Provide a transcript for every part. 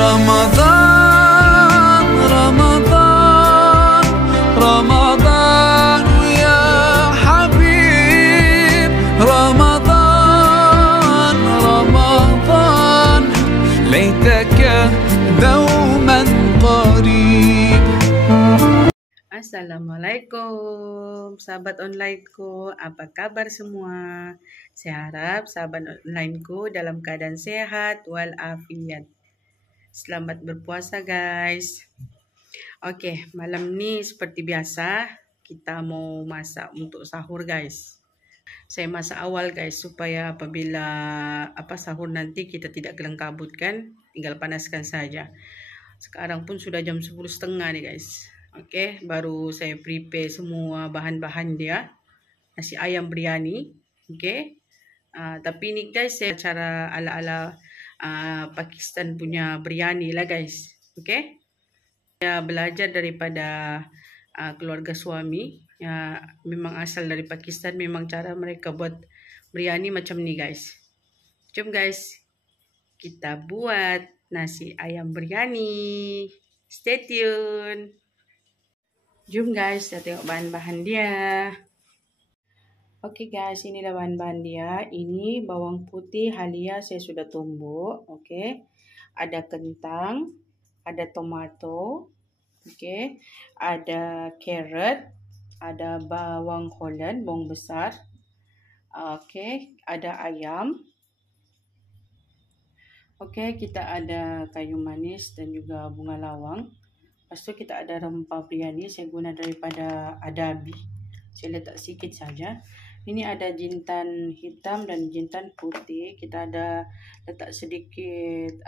رمضان رمضان رمضان يا حبيب رمضان رمضان ليتك دوما قريب. Assalamualaikum sahabat onlineku, apa kabar semua? Saya harap sahabat onlineku dalam keadaan sehat walafiat. Selamat berpuasa guys. Oke, malam ni seperti biasa kita mau masak untuk sahur guys. Saya masak awal guys supaya apabila sahur nanti kita tidak kelang kabut kan, tinggal panaskan saja. Sekarang pun sudah jam 10.30 nih guys. Oke, baru saya prepare semua bahan-bahan dia. Nasi ayam biryani. Oke. Tapi ini guys, saya cara ala-ala Pakistan punya biryani lah guys. Oke. Saya belajar daripada keluarga suami. Ya, memang asal dari Pakistan. Memang cara mereka buat biryani macam ni guys. Jom guys, kita buat nasi ayam biryani. Stay tune. Jom guys, kita tengok bahan-bahan dia. Oke guys, inilah bahan-bahan dia. Ini bawang putih halia saya sudah tumbuk. Oke. Ada kentang, ada tomato. Oke. Ada carrot, ada bawang holland, bawang besar. Oke, ada ayam. Oke, kita ada kayu manis dan juga bunga lawang. Lepas tu kita ada rempah biryani, saya guna daripada Adabi. Saya letak sikit saja. Ini ada jintan hitam dan jintan putih. Kita ada letak sedikit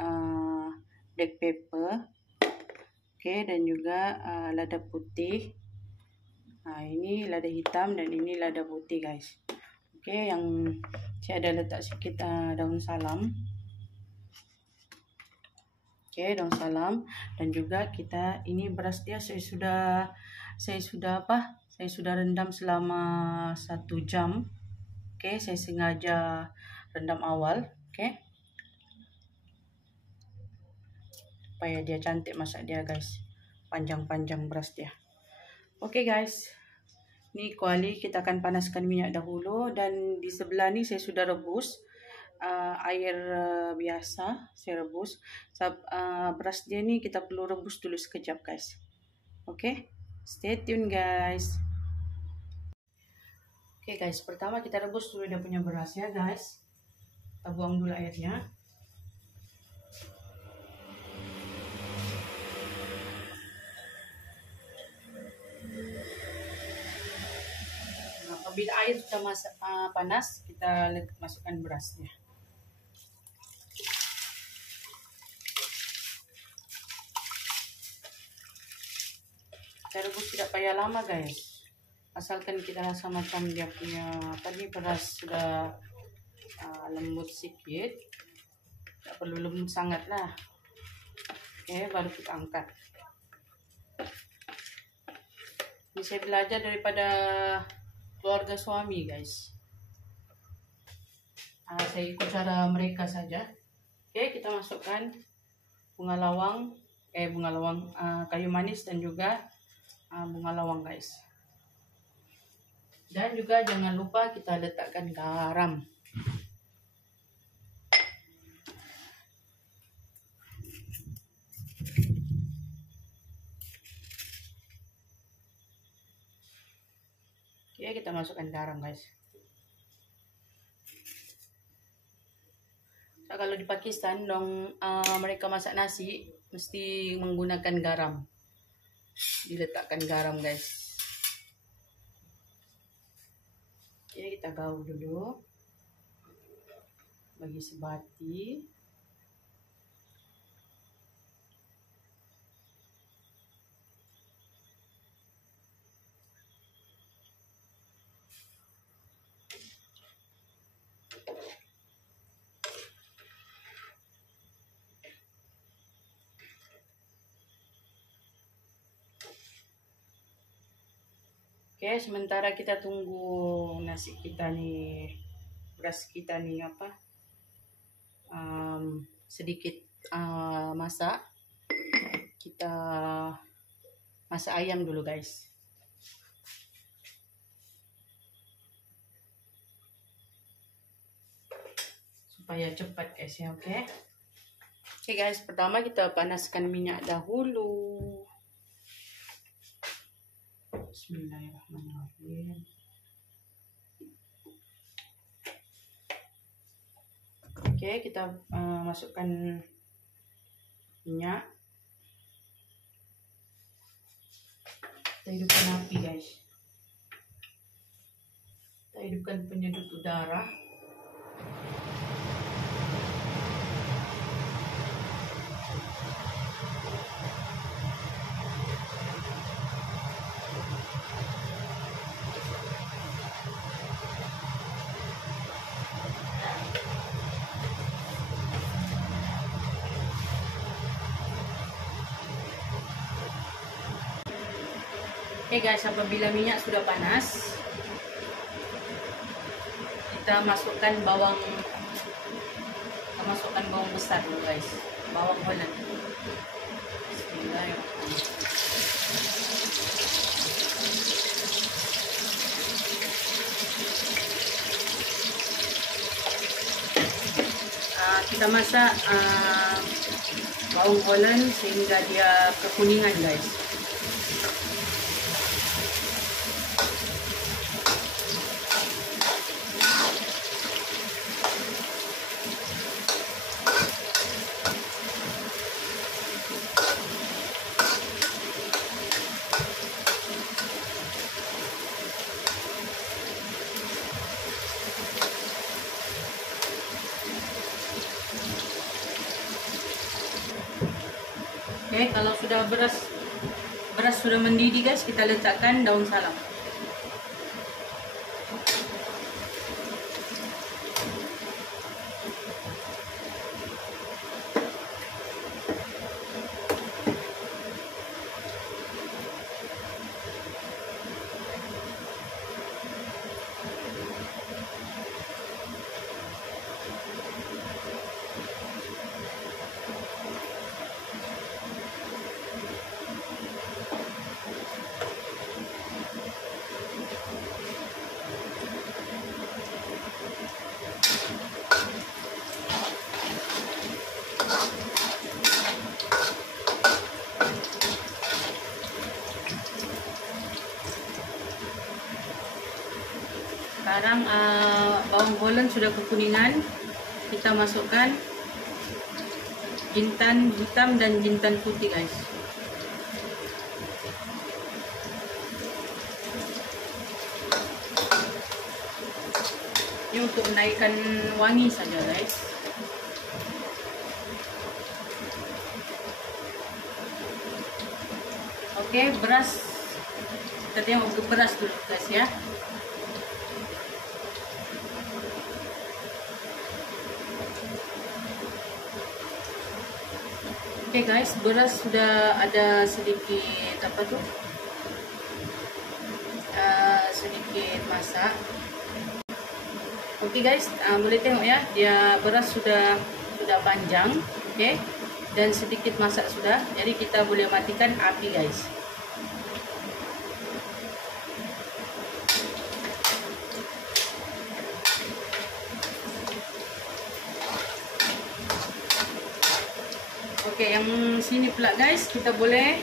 black pepper. Oke, dan juga lada putih. Ini lada hitam dan ini lada putih guys. Oke, yang saya ada letak sikit daun salam. Oke, daun salam. Dan juga kita, ini beras dia saya sudah rendam selama 1 jam. Oke, saya sengaja rendam awal. Oke, supaya dia cantik masak dia guys. Panjang-panjang beras dia. Oke guys, ini kuali kita akan panaskan minyak dahulu. Dan di sebelah ni saya sudah rebus air biasa, saya rebus. Beras dia ni kita perlu rebus dulu sekejap guys. Oke, stay tune guys. Oke guys, pertama kita rebus dulu dia punya beras ya guys. Kita buang dulu airnya. Apabila air sudah panas, kita masukkan berasnya. Kita rebus tidak payah lama guys, asalkan kita rasa macam dia punya tadi beras sudah lembut sedikit, tidak perlu lembut sangat lah. Oke, baru kita angkat. Ini saya belajar daripada keluarga suami guys. Saya ikut cara mereka saja. Oke, kita masukkan bunga lawang, kayu manis dan juga bunga lawang guys. Dan juga jangan lupa kita letakkan garam. Oke, kita masukkan garam guys. Kalau di Pakistan mereka masak nasi mesti menggunakan garam. Diletakkan garam guys. Oke, kita gaul dulu. Bagi sebati. Oke, sementara kita tunggu nasi kita nih, beras kita nih sedikit masak, kita masak ayam dulu guys. Supaya cepat guys ya, oke. Oke guys, pertama kita panaskan minyak dahulu. Bismillahirrahmanirrahim. Oke, kita masukkan minyak. Kita hidupkan api guys. Kita hidupkan penyedot udara. Oke guys, apabila minyak sudah panas, kita masukkan bawang besar dulu guys, bawang Holland. Bismillahirrahmanirrahim. Kita masak bawang Holland sehingga dia kekuningan guys. Oke, kalau sudah beras sudah mendidih guys, kita letakkan daun salam. Sekarang bawang Holland sudah kekuningan, kita masukkan jintan hitam dan jintan putih guys. Ini untuk menaikkan wangi saja guys. Oke, beras, kita tengok untuk beras dulu guys ya. Oke guys, beras sudah ada sedikit sedikit masak. Oke guys, boleh tengok ya, dia beras sudah panjang, oke, dan sedikit masak sudah. Jadi kita boleh matikan api guys. Oke, yang sini pula guys, kita boleh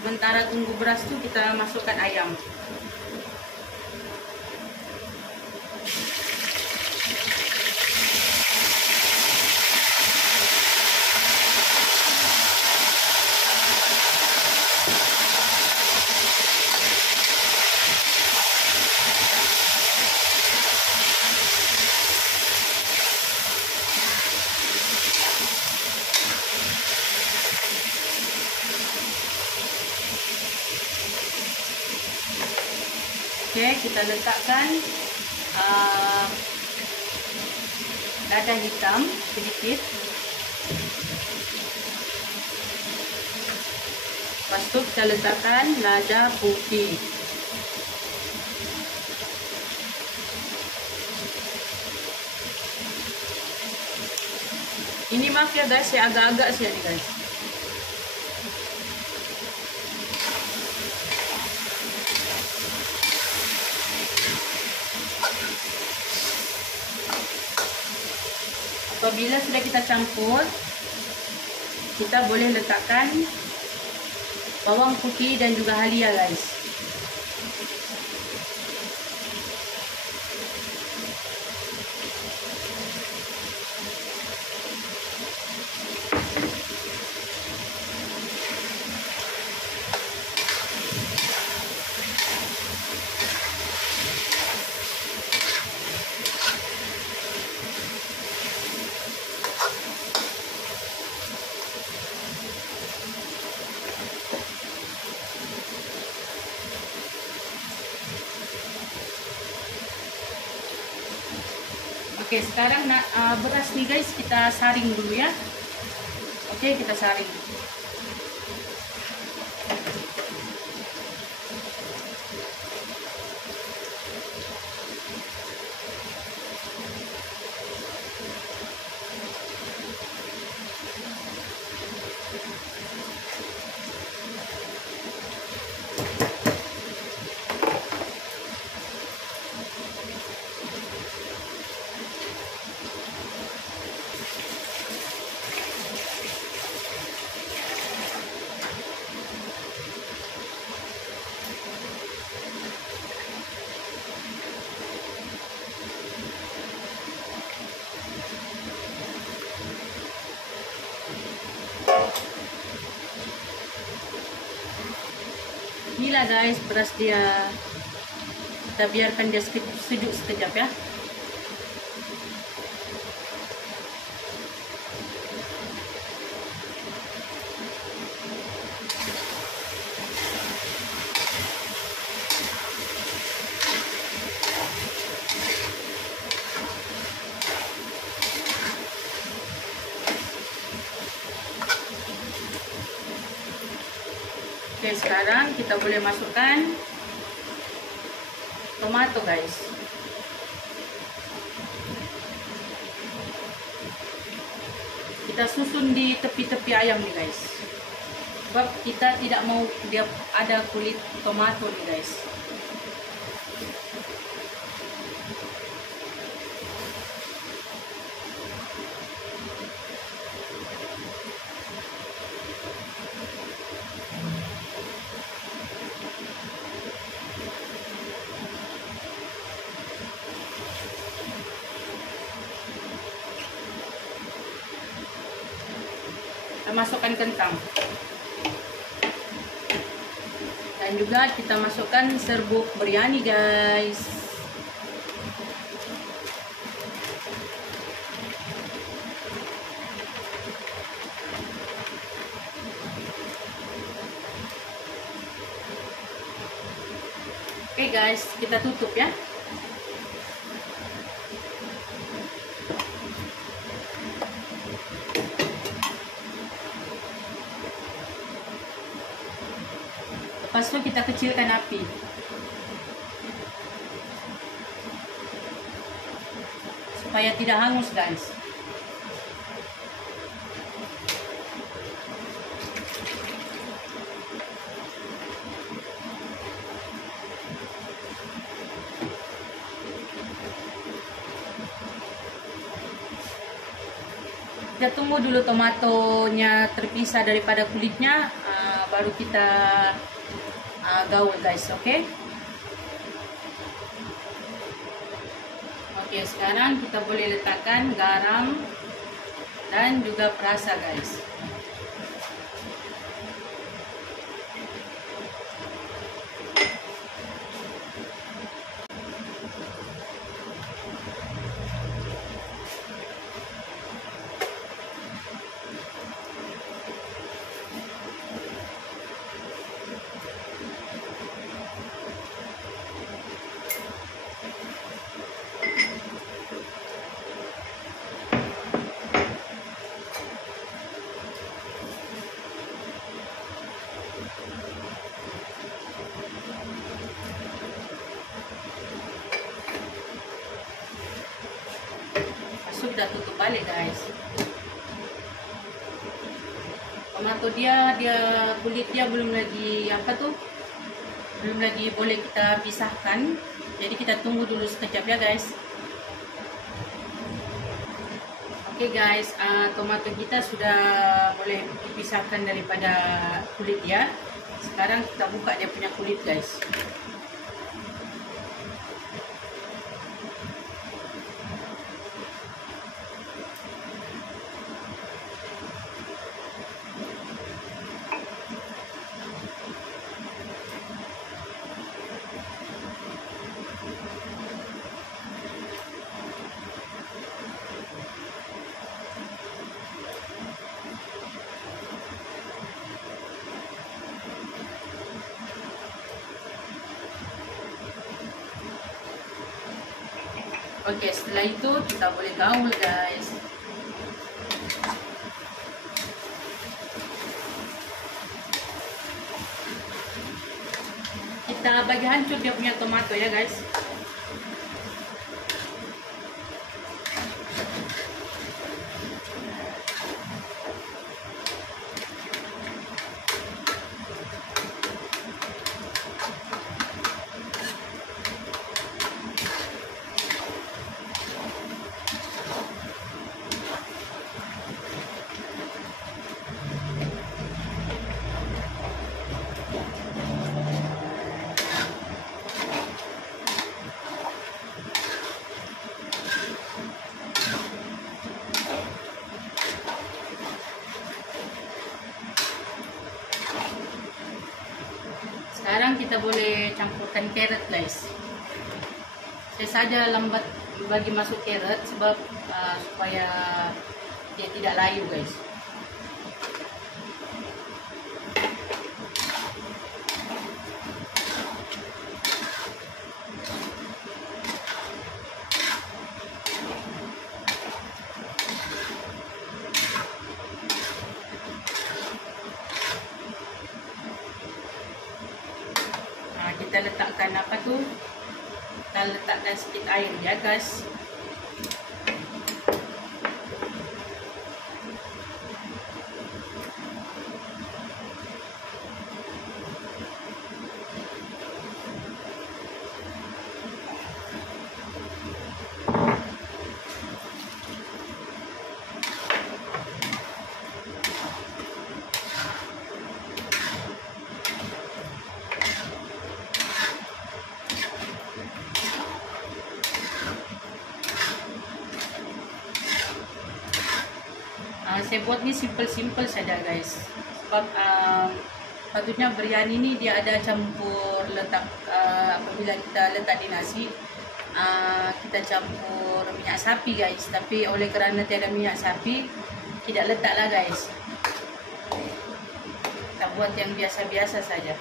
sementara tunggu beras tuh kita masukkan ayam. Oke, kita letakkan lada hitam sedikit. Lepas itu kita letakkan lada putih. Ini maaf ya guys, ya agak-agak sih nih guys. Apabila sudah kita campur, kita boleh letakkan bawang putih dan juga halia guys. Oke, sekarang beras nih guys, kita saring dulu ya. Oke, kita saring. Inilah guys beras dia. Kita biarkan dia sejuk sekejap ya. Oke, sekarang kita boleh masukkan tomato guys. Kita susun di tepi-tepi ayam nih guys. Sebab kita tidak mau dia ada kulit tomato nih guys. Kita masukkan kentang. Dan juga kita masukkan serbuk biryani guys. Oke guys, kita tutup ya. Lepas itu kita kecilkan api. Supaya tidak hangus guys. Kita tunggu dulu tomatonya terpisah daripada kulitnya, baru kita gaul guys, oke? Oke, sekarang kita boleh letakkan garam dan juga perasa guys. Sudah tutup balik guys. tomato dia kulit dia belum lagi belum lagi boleh kita pisahkan. Jadi kita tunggu dulu sekejap ya guys. Oke guys, tomato kita sudah boleh dipisahkan daripada kulit ya. Sekarang kita buka dia punya kulit guys. Oke, setelah itu kita boleh gaul guys. Kita bagi hancur dia punya tomato ya guys. Sekarang kita boleh campurkan carrot guys. Saya saja lambat bagi masuk carrot sebab supaya dia tidak layu guys. Kita letakkan kita letakkan sedikit air ya guys. Saya buat ni simple saja guys. Sebab patutnya biryani ni dia ada campur letak apabila kita letak di nasi kita campur minyak sapi guys. Tapi oleh kerana tiada minyak sapi tidak letaklah guys. Kita buat yang biasa-biasa saja.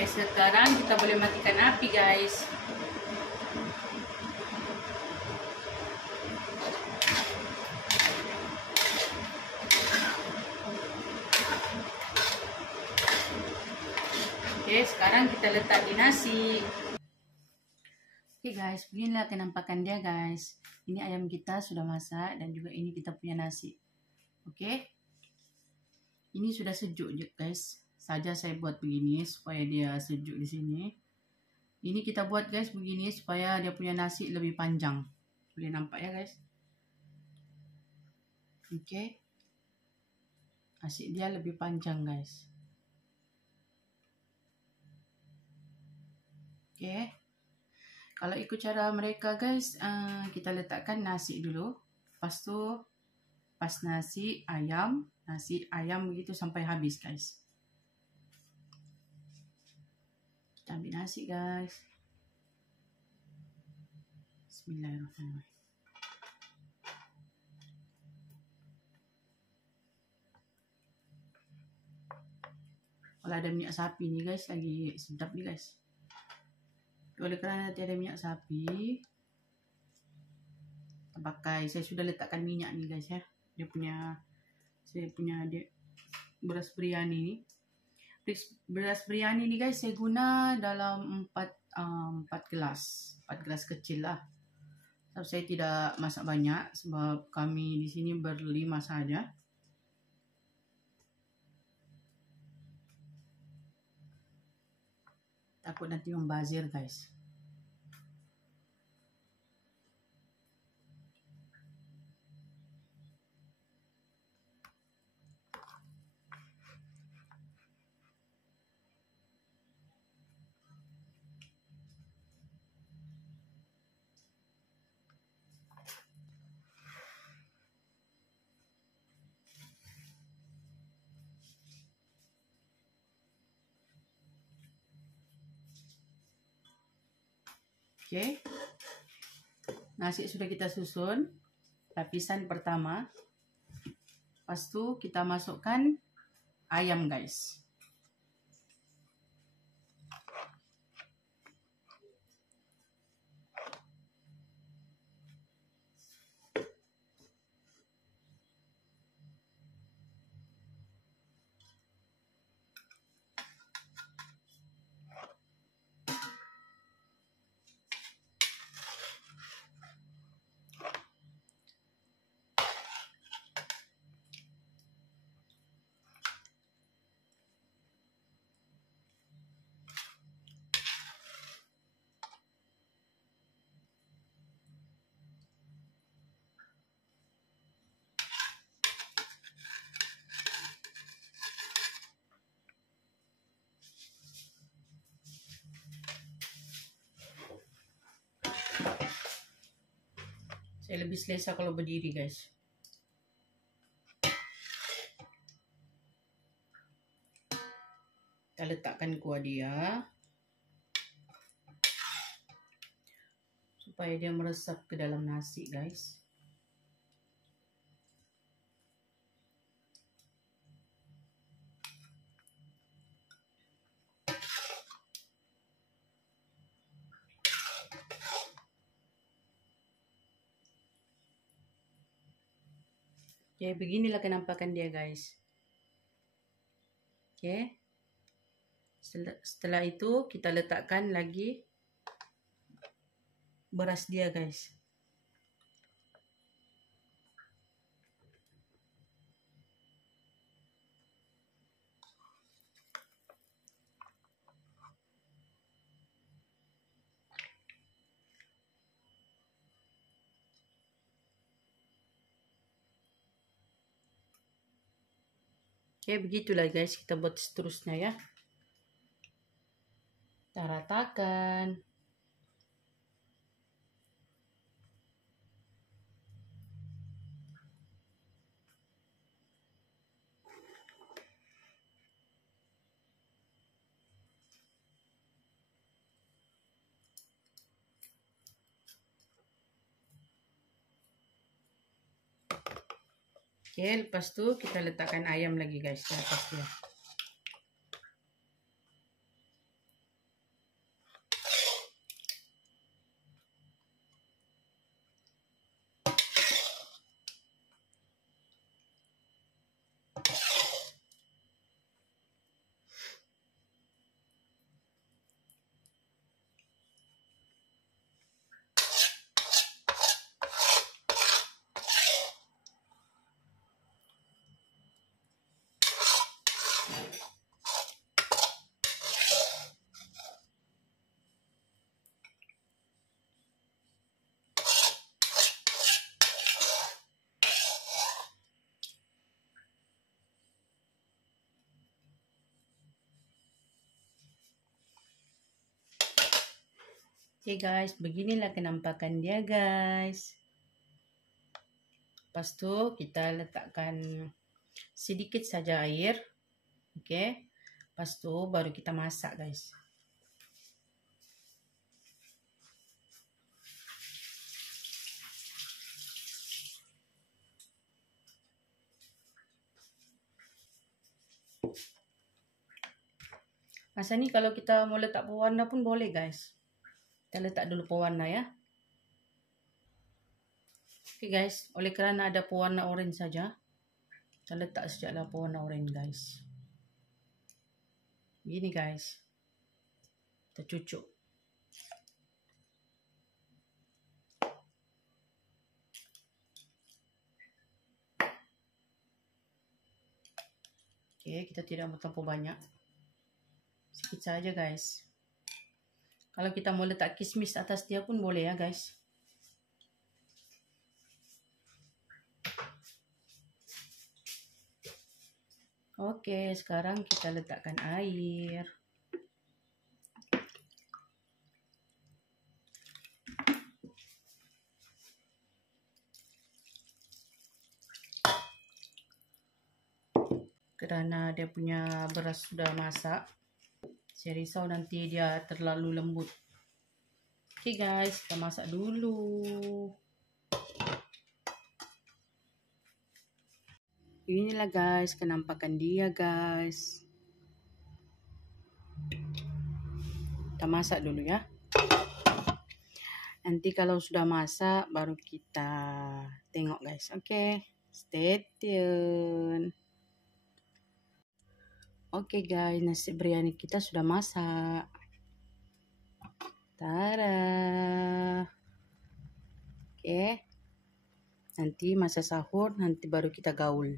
Oke, sekarang kita boleh matikan api guys. Oke, sekarang kita letak di nasi. Oke guys, beginilah kenampakan dia guys. Ini ayam kita sudah masak dan juga ini kita punya nasi. Oke. Ini sudah sejuk guys. Saja saya buat begini supaya dia sejuk di sini. Ini kita buat guys begini supaya dia punya nasi lebih panjang. Boleh nampak ya guys. Oke. Nasi dia lebih panjang guys. Oke. Kalau ikut cara mereka guys, kita letakkan nasi dulu. Lepas tu pas nasi ayam begitu sampai habis guys. Kita ambil nasi guys. Bismillahirrahmanirrahim. Kalau ada minyak sapi nih guys, lagi sedap nih guys. Oleh kerana tiada minyak sapi, kita pakai. Saya sudah letakkan minyak nih guys ya. Saya punya beras biryani nih. Beras biryani nih guys, saya guna dalam 4 gelas. 4 gelas kecil lah. Sebab saya tidak masak banyak, sebab kami di sini berlima saja. Takut nanti membazir guys. Oke. Nasi sudah kita susun. Lapisan pertama. Lepas itu kita masukkan ayam guys. Saya lebih selesa kalau berdiri guys. Kita letakkan kuah dia. Supaya dia meresap ke dalam nasi guys. Oke, beginilah kenampakan dia guys. Oke. Setelah itu kita letakkan lagi beras dia guys. Oke, begitulah guys, kita buat seterusnya ya. Kita ratakan. Oke, lepas itu kita letakkan ayam lagi guys di atas dia. Oke guys, beginilah kenampakan dia guys. Lepas itu kita letakkan sedikit saja air. Oke. Lepas itu baru kita masak guys. Masa ni kalau kita mau letak pewarna pun boleh guys. Kita letak dulu pewarna ya. Oke guys, oleh kerana ada pewarna orange saja, kita letak sajalah pewarna orange guys. Gini guys. Kita cucuk. Oke, kita tidak mau terlalu banyak. Sedikit saja guys. Kalau kita mau letak kismis atas dia pun boleh ya guys. Oke, sekarang kita letakkan air. Karena dia punya beras sudah masak, saya risau nanti dia terlalu lembut. Oke guys, kita masak dulu. Inilah guys kenampakan dia guys. Kita masak dulu ya. Nanti kalau sudah masak baru kita tengok guys. Oke, stay tune. Oke guys, nasi biryani kita sudah masak. Tada. Oke. Nanti masa sahur, nanti baru kita gaul.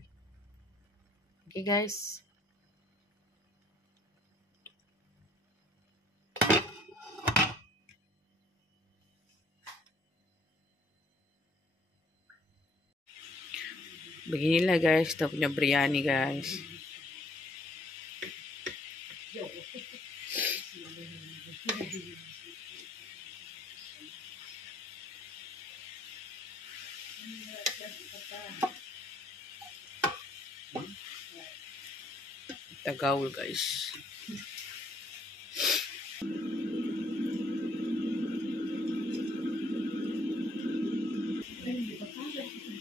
Oke guys. Beginilah guys, kita punya biryani guys. Kita gaul guys.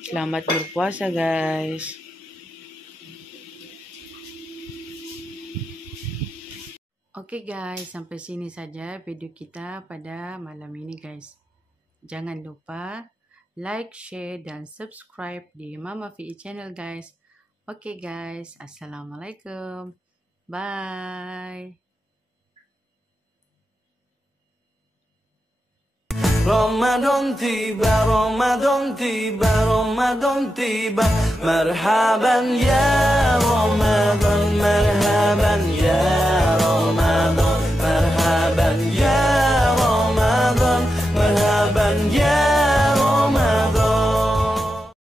Selamat berpuasa guys. Oke guys, sampai sini saja video kita pada malam ini guys. Jangan lupa like, share dan subscribe di Mama VI channel guys. Oke guys, assalamualaikum. Bye. Ramadan tiba, Ramadan tiba, Ramadan tiba. Marhaban ya Ramadan.